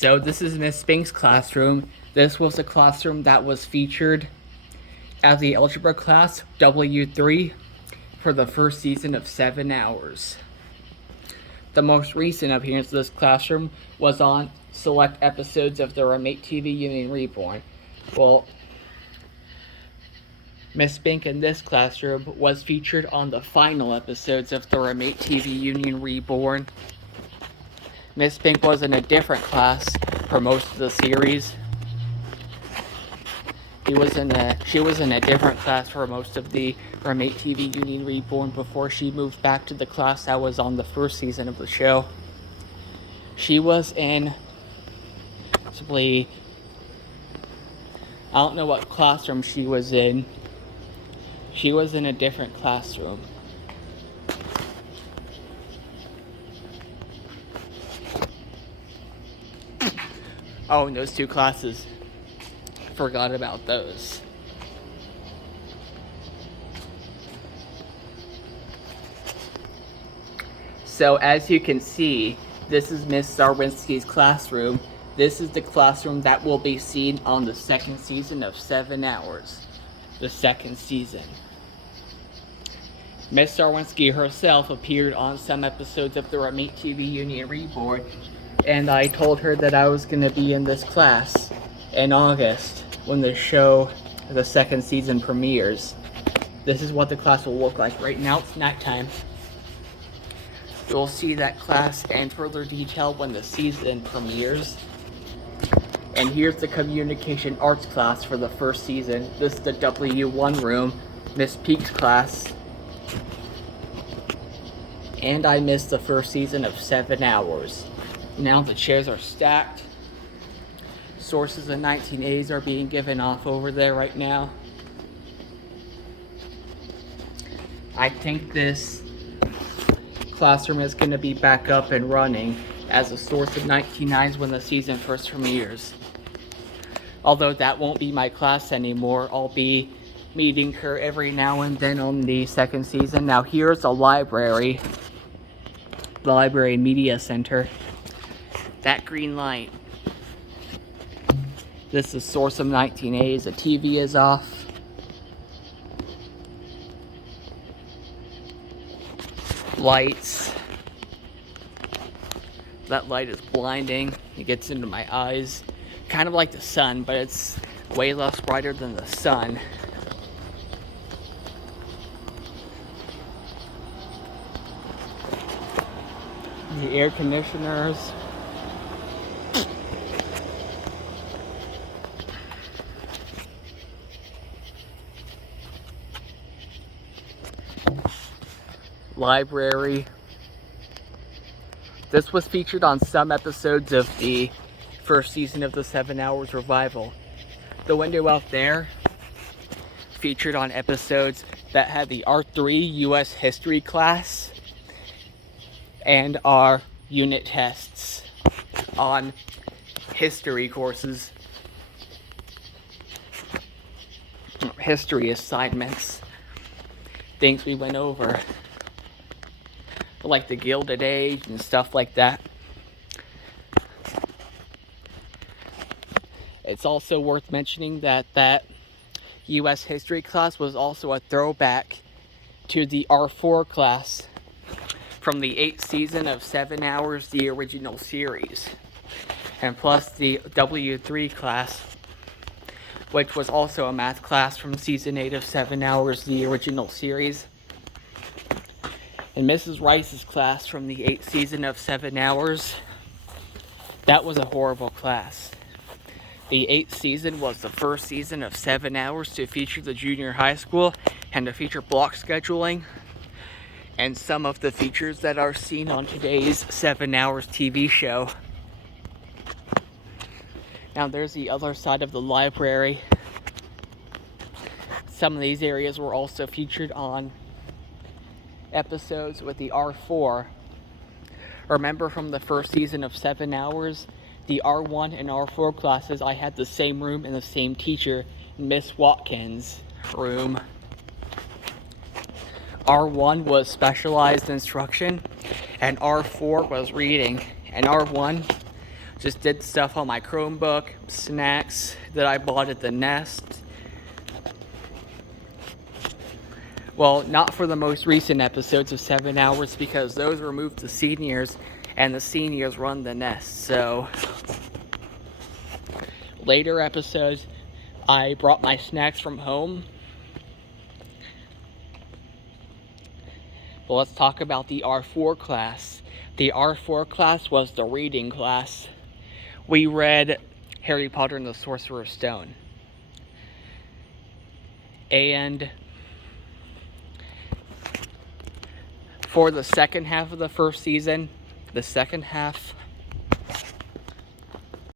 So this is Miss Spink's classroom. This was a classroom that was featured as the algebra class W3 for the first season of 7 Hours. The most recent appearance of this classroom was on select episodes of the Remake TV Union Reborn. Well, Miss Spink in this classroom was featured on the final episodes of the Remake TV Union Reborn. Miss Spink was in a different class for most of the series. She was in a different class for most of the Remake TV Union Reborn before she moved back to the class that was on the first season of the show. She was in I don't know what classroom she was in. She was in a different classroom. Oh, and those two classes. Forgot about those. So as you can see, this is Miss Zarwinski's classroom. This is the classroom that will be seen on the second season of 7 Hours. The second season. Miss Zarwinski herself appeared on some episodes of the Remake TV Union Reborn, and I told her that I was going to be in this class in August when the show, the second season, premieres. This is what the class will look like. Right now it's nighttime. You'll see that class in further detail when the season premieres. And here's the communication arts class for the first season. This is the W1 room, Miss Peak's class. And I missed the first season of 7 Hours. Now the chairs are stacked. Sources of 1980s are being given off over there right now. I think this classroom is going to be back up and running as a source of 1990s when the season first premieres. Although that won't be my class anymore, I'll be meeting her every now and then on the second season. Now here's a library. The Library Media Center. That green light. This is source of 1980s. The TV is off. Lights. That light is blinding. It gets into my eyes. Kind of like the sun, but it's way less brighter than the sun. The air conditioners. Library. This was featured on some episodes of the first season of the 7 Hours revival. The window out there featured on episodes that had the R3 US History class and our unit tests on history courses, history assignments, things we went over, like the Gilded Age and stuff like that. It's also worth mentioning that that US history class was also a throwback to the R4 class from the 8th season of 7 Hours, the original series. And plus the W3 class, which was also a math class from season 8 of 7 Hours, the original series. And Mrs. Rice's class from the 8th season of 7 Hours, that was a horrible class. The 8th season was the first season of 7 Hours to feature the junior high school and to feature block scheduling and some of the features that are seen on today's 7 Hours TV show. Now there's the other side of the library. Some of these areas were also featured on episodes with the R4. Remember from the first season of 7 Hours, the R1 and R4 classes, I had the same room and the same teacher, Miss Watkins' room. R1 was specialized instruction, and R4 was reading. And R1 Just did stuff on my Chromebook, snacks that I bought at the Nest. Well, not for the most recent episodes of 7 Hours because those were moved to seniors and the seniors run the Nest. So later episodes, I brought my snacks from home. Well, let's talk about the R4 class. The R4 class was the reading class. We read Harry Potter and the Sorcerer's Stone. And for the second half of the first season, the second half